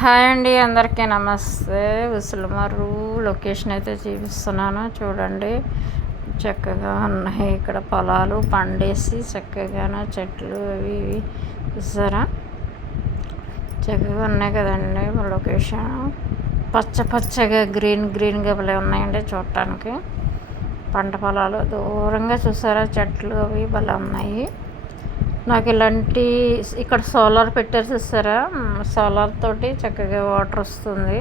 Hi అండి అందరికీ నమస్తే. ఉసులుమారు లొకేషన్ అయితే చూపిస్తున్నాను. చూడండి చక్కగా ఉన్నాయి ఇక్కడ పొలాలు పండేసి చక్కగా చెట్లు అవి ఇవి. చూసారా? చక్కగా ఉన్నాయి కదండి లొకేషన్. పచ్చ పచ్చగా గ్రీన్ గ్రీన్గా భలే ఉన్నాయండి చూడటానికి. పంట పొలాలు దూరంగా చూసారా? చెట్లు అవి భలే ఉన్నాయి. నాకు ఇలాంటి ఇక్కడ సోలార్ పెట్టారు చూసారా సోలార్ తోటి చక్కగా వాటర్ వస్తుంది.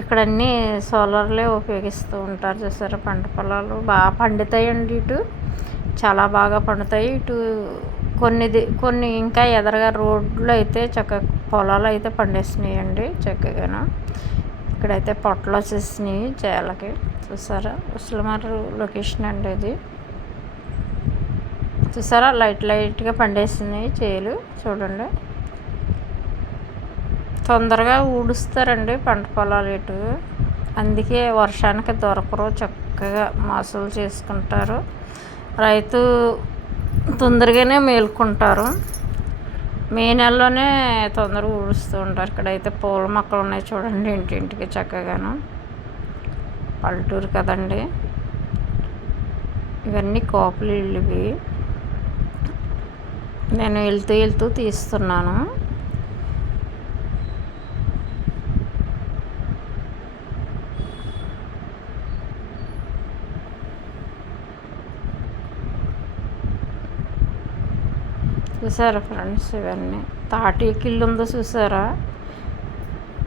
ఇక్కడ అన్నీ సోలార్లే ఉపయోగిస్తూ ఉంటారు చూసారా పంట పొలాలు. బాగా పండుతాయండి ఇటు. చాలా బాగా పండుతాయి. ఇటు కొన్ని కొన్ని ఇంకా ఎదరగా రోడ్లు అయితే చక్కగా పొలాలు అయితే పండేసినాయండి చక్కగాను. ఇక్కడైతే పొట్టలు వచ్చేసినాయి చేలకి. చూసారా? ఉస్లమార్ లొకేషన్ అండి ఇది. చూసారా? లైట్ లైట్గా పండేసినాయి చేలు. చూడండి. తొందరగా ఊడుస్తారండి పంట పొలాలు ఇటు. అందుకే వర్షానికి దొరకరు చక్కగా మాసులు చేసుకుంటారు. రైతు తొందరగానే మేలుకుంటారు. మే నెలలోనే తొందరగా ఊడుస్తూ ఉంటారు. ఇక్కడైతే పూల మొక్కలు ఉన్నాయి చూడండి ఇంటింటికి చక్కగాను. పల్లెటూరు కదండి. ఇవన్నీ కోపలు ఇవి నేను వెళ్తూ వెళ్తూ తీస్తున్నాను. చూసారా ఫ్రెండ్స్ ఇవన్నీ? తాటేకిల్లు ఉందో చూసారా?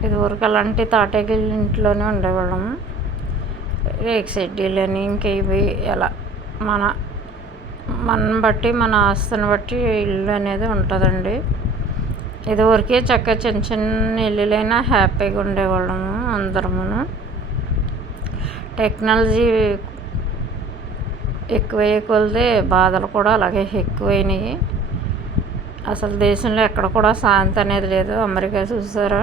ఇదివరకు అలాంటి తాటేకిల్లు ఇంట్లోనే ఉండేవాళ్ళం. రేక్ షెడ్యూల్ ఇంకా ఇవి ఎలా మన మనం బట్టి మన ఆస్తిని బట్టి ఇల్లు అనేది ఉంటుందండి. ఇదివరకే చక్క చిన్న చిన్న ఇల్లులైనా హ్యాపీగా ఉండేవాళ్ళము అందరము టెక్నాలజీ ఎక్కువయ్యే కొలిదే బాధలు కూడా అలాగే ఎక్కువైనాయి. అసలు దేశంలో ఎక్కడ కూడా శాంతి అనేది లేదు. అమెరికా చూసారా?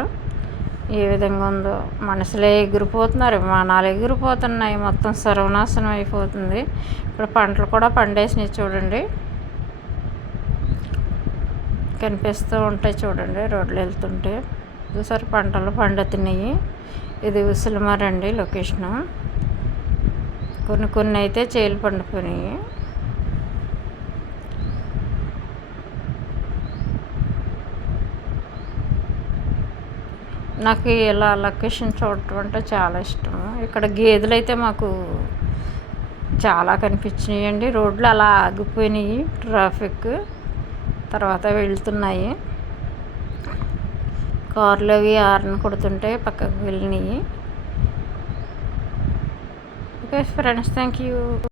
ఏ విధంగా ఉందో మనుషులే ఎగిరిపోతున్నారు. విమానాలు ఎగిరిపోతున్నాయి మొత్తం సర్వనాశనం అయిపోతుంది. ఇప్పుడు పంటలు కూడా పండేసినాయి చూడండి. కనిపిస్తూ ఉంటాయి చూడండి రోడ్లు వెళ్తుంటే. చూసారు పంటలు పండుతున్నాయి. ఇది ఉసులమారండి లొకేషను. కొన్ని కొన్ని అయితే చేలు పండిపోయినాయి. నాకు ఇలా లొకేషన్ చూడటం అంటే చాలా ఇష్టం. ఇక్కడ గేదెలు అయితే మాకు చాలా కనిపించినాయండి. రోడ్లు అలా ఆగిపోయినాయి ట్రాఫిక్ తర్వాత వెళ్తున్నాయి. కార్లు అవి ఆర్ని కొడుతుంటే పక్కకు వెళ్ళినాయి. Okay friends thank you